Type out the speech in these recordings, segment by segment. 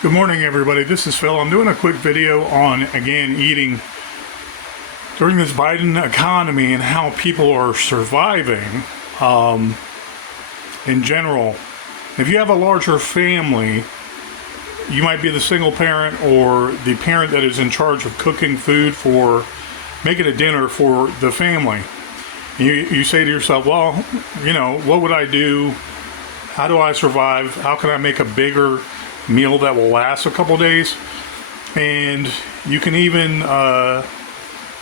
Good morning, everybody. This is Phil. I'm doing a quick video on, again, eating during this Biden economy and how people are surviving in general. If you have a larger family, you might be the single parent or the parent that is in charge of cooking food for making a dinner for the family. You say to yourself, well, what would I do? How do I survive? How can I make a bigger meal that will last a couple days? And you can even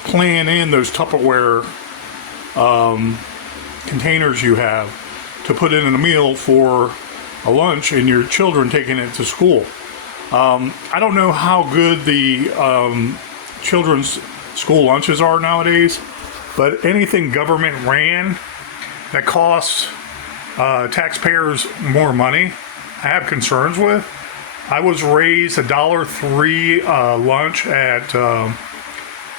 plan in those Tupperware containers you have to put in a meal for a lunch and your children taking it to school. I don't know how good the children's school lunches are nowadays, but anything government ran that costs taxpayers more money, I have concerns with. I was raised $1.03 lunch at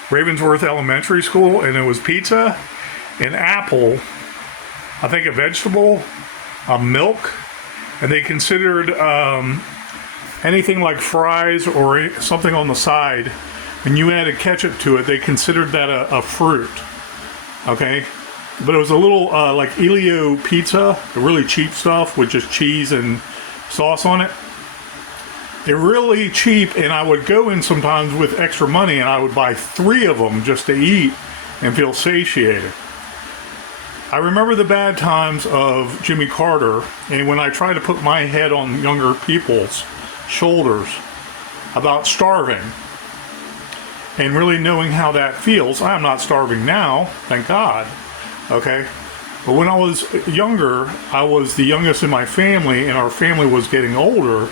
Ravensworth Elementary School, and it was pizza, an apple, I think a vegetable, a milk, and they considered anything like fries or something on the side, when you added ketchup to it, they considered that a fruit, okay? But it was a little like Elio pizza, the really cheap stuff with just cheese and sauce on it. They're really cheap, and I would go in sometimes with extra money and I would buy 3 of them just to eat and feel satiated. I remember the bad times of Jimmy Carter, and when I tried to put my head on younger people's shoulders about starving and really knowing how that feels. I'm not starving now, thank God, okay? But when I was younger, I was the youngest in my family, and our family was getting older.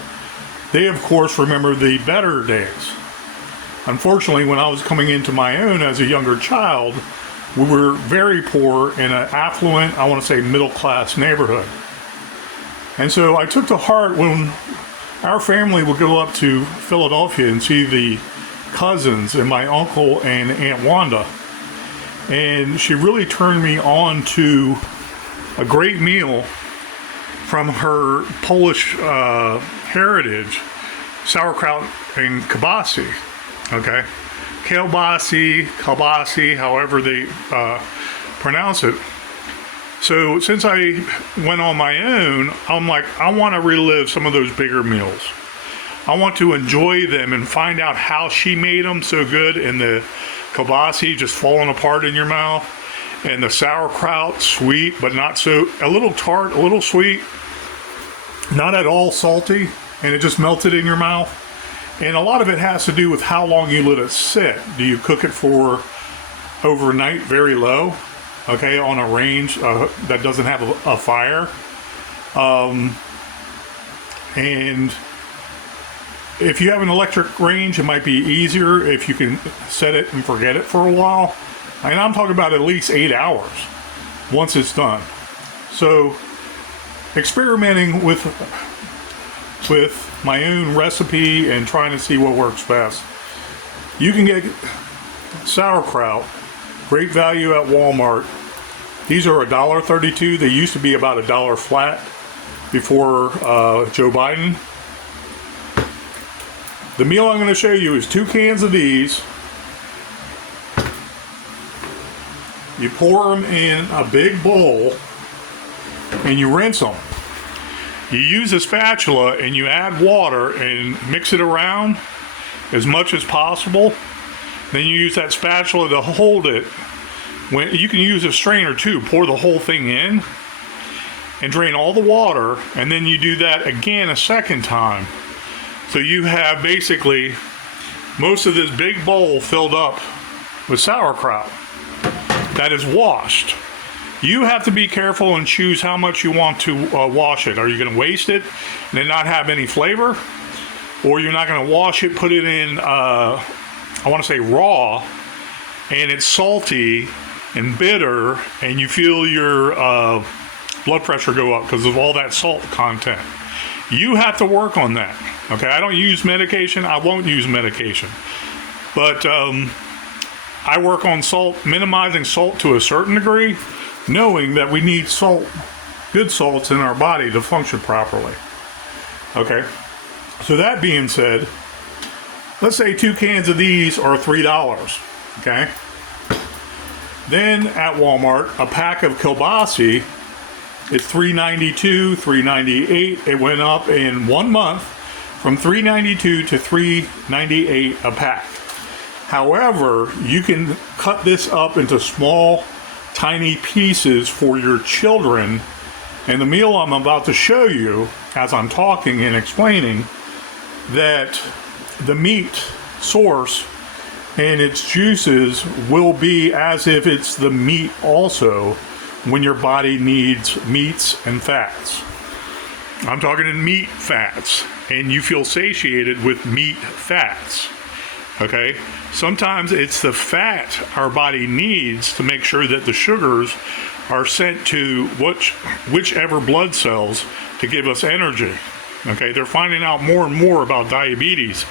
They, of course, remember the better days. Unfortunately, when I was coming into my own as a younger child, we were very poor in an affluent, I want to say middle-class neighborhood. And so I took to heart when our family would go up to Philadelphia and see the cousins and my uncle and Aunt Wanda. And she really turned me on to a great meal from her Polish heritage, sauerkraut and kielbasa, okay? Kielbasa, however they pronounce it. So since I went on my own, I'm like, I want to relive some of those bigger meals. I want to enjoy them and find out how she made them so good, and the kielbasa just falling apart in your mouth, and the sauerkraut, sweet, but not so, a little tart, a little sweet, not at all salty, and it just melted in your mouth. And a lot of it has to do with how long you let it sit. Do you cook it for overnight very low, okay, on a range that doesn't have a fire? And if you have an electric range, it might be easier if you can set it and forget it for a while. And I'm talking about at least 8 hours once it's done. So experimenting with my own recipe and trying to see what works best. You can get sauerkraut, great value at Walmart. These are $1.32. They used to be about $1 flat before Joe Biden. The meal I'm going to show you is 2 cans of these. You pour them in a big bowl and you rinse them. You use a spatula and you add water and mix it around as much as possible. Then you use that spatula to hold it. You can use a strainer too. Pour the whole thing in and drain all the water, and then you do that again a second time. So you have basically most of this big bowl filled up with sauerkraut that is washed. You have to be careful and choose how much you want to wash it. Are you going to waste it and then not have any flavor? Or you're not going to wash it, put it in, I want to say raw, and it's salty and bitter, and you feel your blood pressure go up because of all that salt content. You have to work on that, okay? I don't use medication. I won't use medication. But I work on salt, minimizing salt to a certain degree, knowing that we need salt, good salts in our body to function properly. Okay? So that being said, let's say 2 cans of these are $3, okay? Then at Walmart, a pack of Kielbasa is $3.92, $3.98. It went up in 1 month from $3.92 to $3.98 a pack. However, you can cut this up into small, tiny pieces for your children. And the meal I'm about to show you, as I'm talking and explaining, that the meat source and its juices will be as if it's the meat also when your body needs meats and fats. I'm talking in meat fats, and you feel satiated with meat fats. Okay? Sometimes it's the fat our body needs to make sure that the sugars are sent to whichever blood cells to give us energy. Okay? They're finding out more and more about diabetes.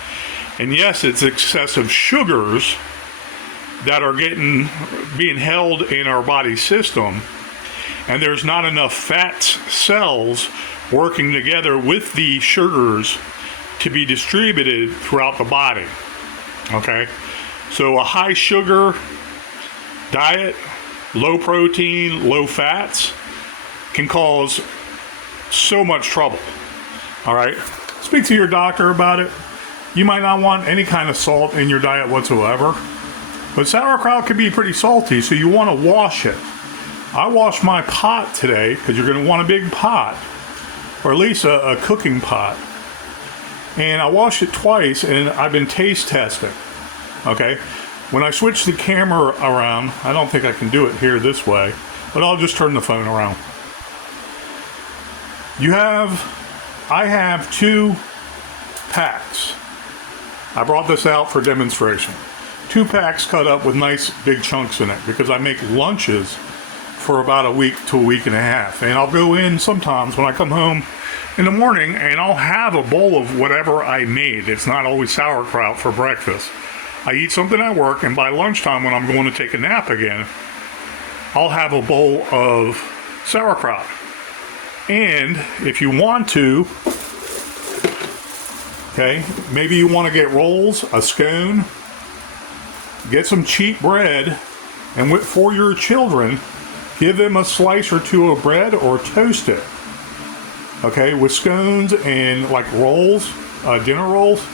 And yes, it's excessive sugars that are being held in our body system, and there's not enough fat cells working together with the sugars to be distributed throughout the body. Okay? So a high sugar diet, low protein, low fats can cause so much trouble. All right? Speak to your doctor about it. You might not want any kind of salt in your diet whatsoever, but sauerkraut can be pretty salty, so you want to wash it. I washed my pot today, because you're going to want a big pot, or at least a cooking pot. And I washed it twice, and I've been taste testing. Okay? When I switch the camera around, I don't think I can do it here this way, but I'll just turn the phone around. I have 2 packs. I brought this out for demonstration. 2 packs cut up with nice big chunks in it, because I make lunches for about a week to a week and a half. And I'll go in sometimes when I come home in the morning, and I'll have a bowl of whatever I made. It's not always sauerkraut for breakfast. I eat something at work, and by lunchtime when I'm going to take a nap again, I'll have a bowl of sauerkraut. And if you want to, okay, maybe you want to get rolls, a scone, get some cheap bread, and for your children, give them a slice or 2 of bread or toast it. Okay, with scones and like rolls, dinner rolls,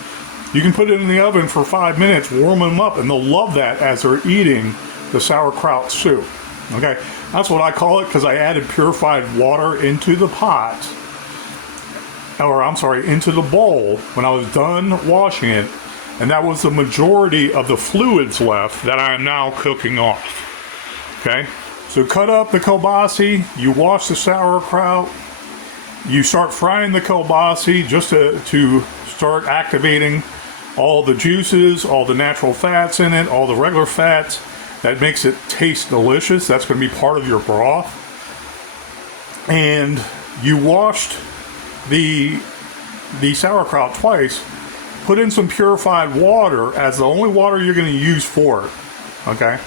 you can put it in the oven for 5 minutes, warm them up, and they'll love that as they're eating the sauerkraut soup. Okay, that's what I call it, because I added purified water into the pot, or I'm sorry, into the bowl when I was done washing it, and that was the majority of the fluids left that I am now cooking off. Okay, so cut up the Kielbasa, you wash the sauerkraut, you start frying the Kielbasa just to start activating all the juices, all the natural fats in it, all the regular fats. That makes it taste delicious. That's going to be part of your broth. And you washed the sauerkraut twice. Put in some purified water as the only water you're going to use for it. Okay?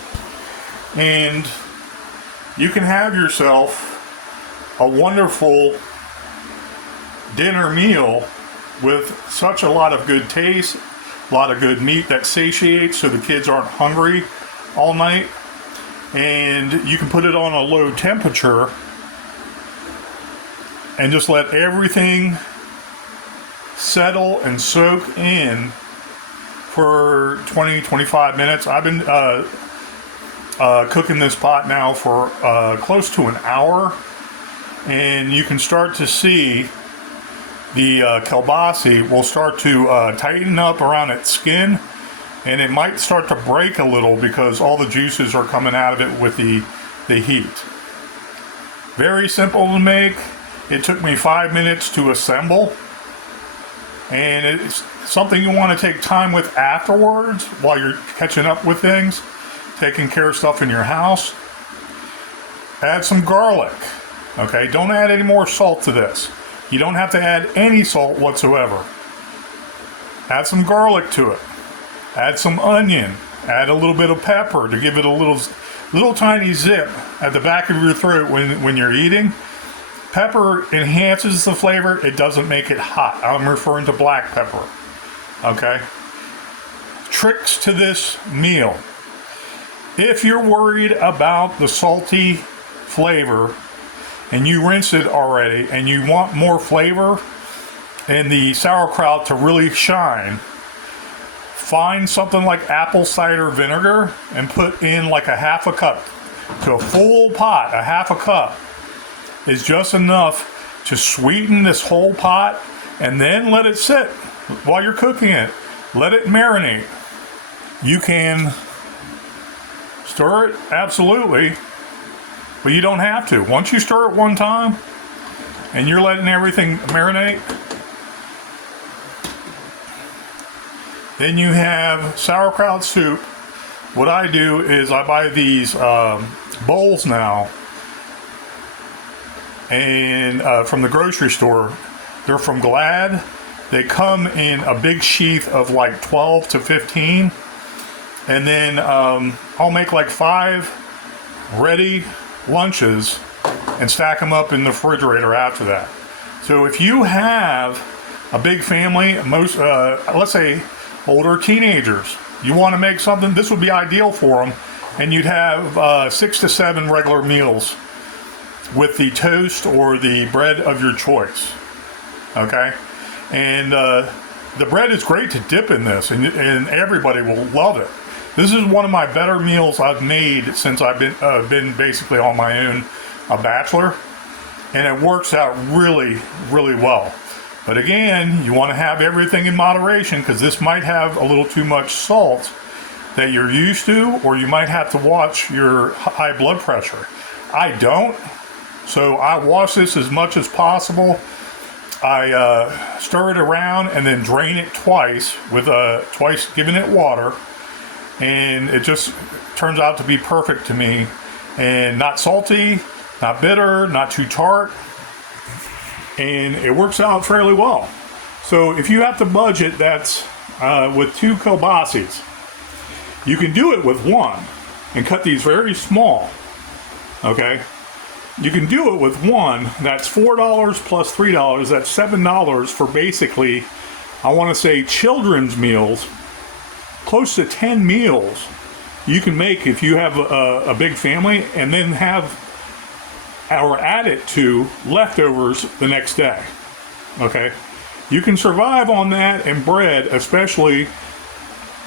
And you can have yourself a wonderful dinner meal with such a lot of good taste, a lot of good meat that satiates so the kids aren't hungry all night. And you can put it on a low temperature and just let everything settle and soak in for 20-25 minutes. I've been cooking this pot now for close to an hour, and you can start to see the Kielbasa will start to tighten up around its skin, and it might start to break a little because all the juices are coming out of it with the heat. Very simple to make. It took me 5 minutes to assemble, and it's something you want to take time with afterwards while you're catching up with things, taking care of stuff in your house. Add some garlic. Okay, don't add any more salt to this. You don't have to add any salt whatsoever. Add some garlic to it. Add some onion. Add a little bit of pepper to give it a little tiny zip at the back of your throat when you're eating. Pepper enhances the flavor. It doesn't make it hot. I'm referring to black pepper. Okay? Tricks to this meal. If you're worried about the salty flavor and you rinse it already and you want more flavor and the sauerkraut to really shine, find something like apple cider vinegar and put in like a half a cup to a full pot. A half a cup is just enough to sweeten this whole pot, and then let it sit while you're cooking it. Let it marinate. You can stir it, absolutely, but you don't have to. Once you stir it one time and you're letting everything marinate, then you have sauerkraut soup. What I do is I buy these bowls now, and from the grocery store. They're from Glad. They come in a big sheath of like 12 to 15, and then I'll make like 5 ready lunches and stack them up in the refrigerator after that. So if you have a big family, most let's say older teenagers, you want to make something, this would be ideal for them, and you'd have 6 to 7 regular meals with the toast or the bread of your choice. Okay? And the bread is great to dip in this, and everybody will love it. This is one of my better meals I've made since I've been basically on my own, a bachelor, and it works out really, really well. But again, you want to have everything in moderation, because this might have a little too much salt that you're used to, or you might have to watch your high blood pressure. I don't, so I wash this as much as possible. I stir it around and then drain it twice with twice giving it water, and it just turns out to be perfect to me, and not salty, not bitter, not too tart, and it works out fairly well. So if you have to budget, that's with 2 kielbasas. You can do it with 1 and cut these very small. Okay? You can do it with 1. That's $4 plus $3. That's $7 for basically, I want to say, children's meals. Close to 10 meals you can make if you have a big family, and then have or add it to leftovers the next day. Okay? You can survive on that and bread, especially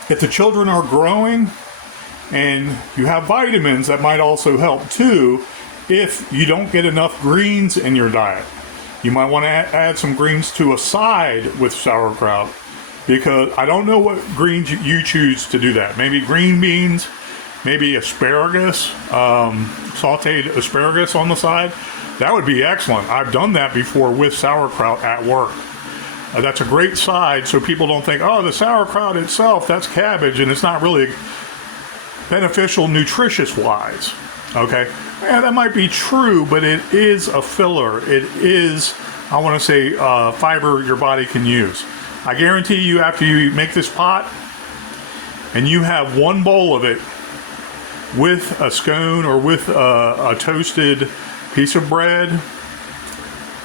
if the children are growing, and you have vitamins that might also help too if you don't get enough greens in your diet. You might want to add some greens to a side with sauerkraut, because I don't know what greens you choose to do that. Maybe green beans, maybe asparagus, sauteed asparagus on the side. That would be excellent. I've done that before with sauerkraut at work. That's a great side, so people don't think, oh, the sauerkraut itself, that's cabbage, and it's not really beneficial nutritious-wise. Okay? Yeah, that might be true, but it is a filler. It is, I want to say, fiber your body can use. I guarantee you, after you make this pot, and you have 1 bowl of it with a scone or with a toasted piece of bread,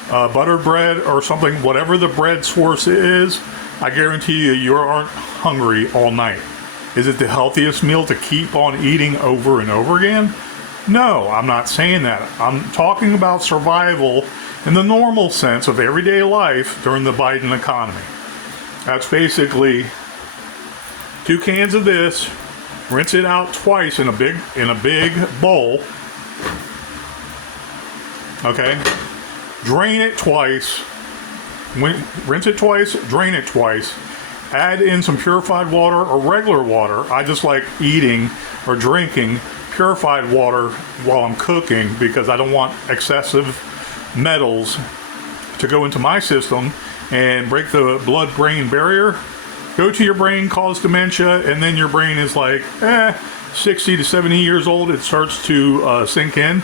buttered bread or something, whatever the bread source is, I guarantee you aren't hungry all night. Is it the healthiest meal to keep on eating over and over again? No, I'm not saying that. I'm talking about survival in the normal sense of everyday life during the Biden economy. That's basically 2 cans of this, rinse it out twice in a big bowl. Okay? Drain it twice. Rinse it twice, drain it twice. Add in some purified water or regular water. I just like eating or drinking purified water while I'm cooking, because I don't want excessive metals to go into my system and break the blood-brain barrier, go to your brain, cause dementia, and then your brain is like, 60 to 70 years old, it starts to sink in,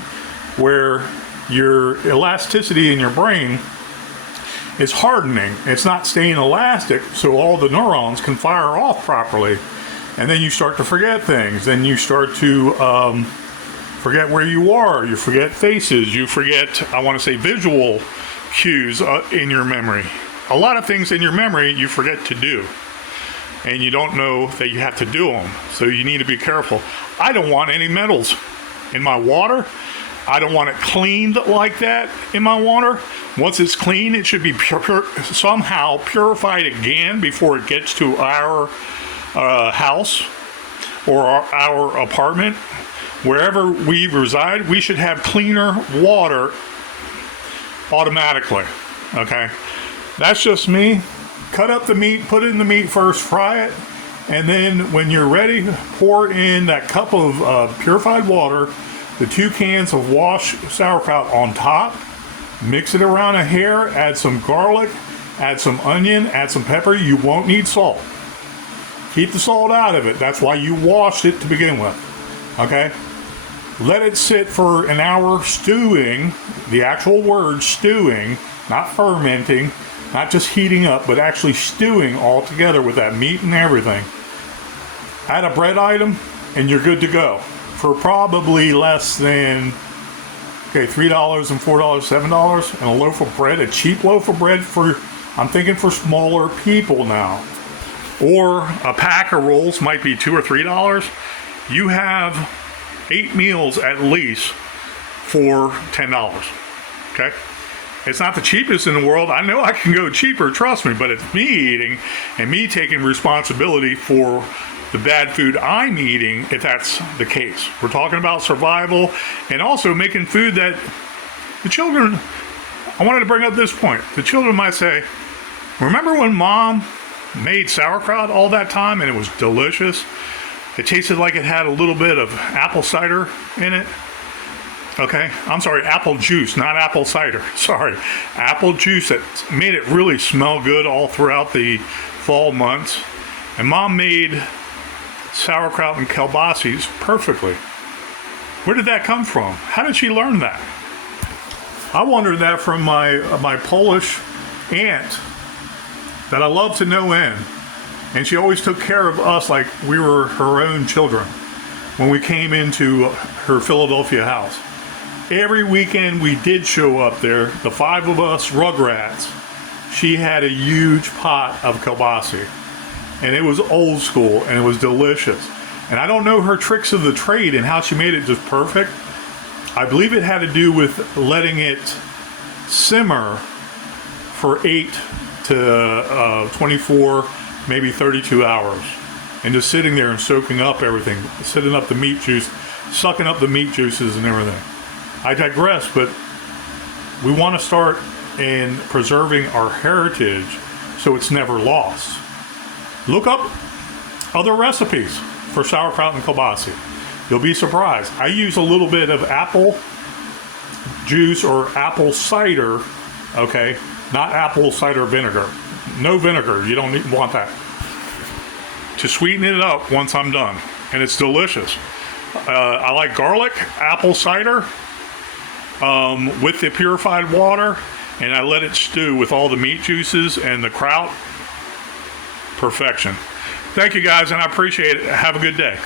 where your elasticity in your brain is hardening. It's not staying elastic, so all the neurons can fire off properly. And then you start to forget things. Then you start to forget where you are, you forget faces, you forget, I want to say, visual cues in your memory. A lot of things in your memory you forget to do, and you don't know that you have to do them, so you need to be careful. I don't want any metals in my water. I don't want it cleaned like that in my water. Once it's clean, it should be somehow purified again before it gets to our house or our apartment. Wherever we reside, we should have cleaner water automatically, okay? That's just me. Cut up the meat, put it in the meat first, fry it, and then when you're ready, pour in that cup of purified water, the 2 cans of washed sauerkraut on top, mix it around a hair, add some garlic, add some onion, add some pepper. You won't need salt. Keep the salt out of it. That's why you washed it to begin with, okay? Let it sit for an hour stewing, the actual word stewing, not fermenting, not just heating up, but actually stewing all together with that meat and everything. Add a bread item, and you're good to go. For probably less than, $3 and $4, $7, and a loaf of bread, a cheap loaf of bread I'm thinking for smaller people now. Or a pack of rolls might be $2 or $3. You have 8 meals at least for $10, okay? It's not the cheapest in the world. I know I can go cheaper, trust me, but it's me eating and me taking responsibility for the bad food I'm eating, if that's the case. We're talking about survival and also making food that the children, I wanted to bring up this point. The children might say, remember when Mom made sauerkraut all that time and it was delicious? It tasted like it had a little bit of apple cider in it. Okay, I'm sorry, apple juice, not apple cider. Sorry, apple juice that made it really smell good all throughout the fall months. And Mom made sauerkraut and kielbasa perfectly. Where did that come from? How did she learn that? I wondered that from my Polish aunt that I love to no end. And she always took care of us like we were her own children when we came into her Philadelphia house. Every weekend we did show up there, the 5 of us rugrats. She had a huge pot of kielbasa, and it was old school and it was delicious. And I don't know her tricks of the trade and how she made it just perfect. I believe it had to do with letting it simmer for 8 to 24, maybe 32 hours, and just sitting there and soaking up everything, sitting up the meat juice, sucking up the meat juices and everything. I digress, but we want to start in preserving our heritage so it's never lost. Look up other recipes for sauerkraut and kielbasa. You'll be surprised. I use a little bit of apple juice or apple cider, okay? Not apple cider vinegar. No vinegar. You don't want that. To sweeten it up once I'm done. And it's delicious. I like garlic, apple cider, with the purified water, and I let it stew with all the meat juices and the kraut. Perfection. Thank you guys, and I appreciate it. Have a good day.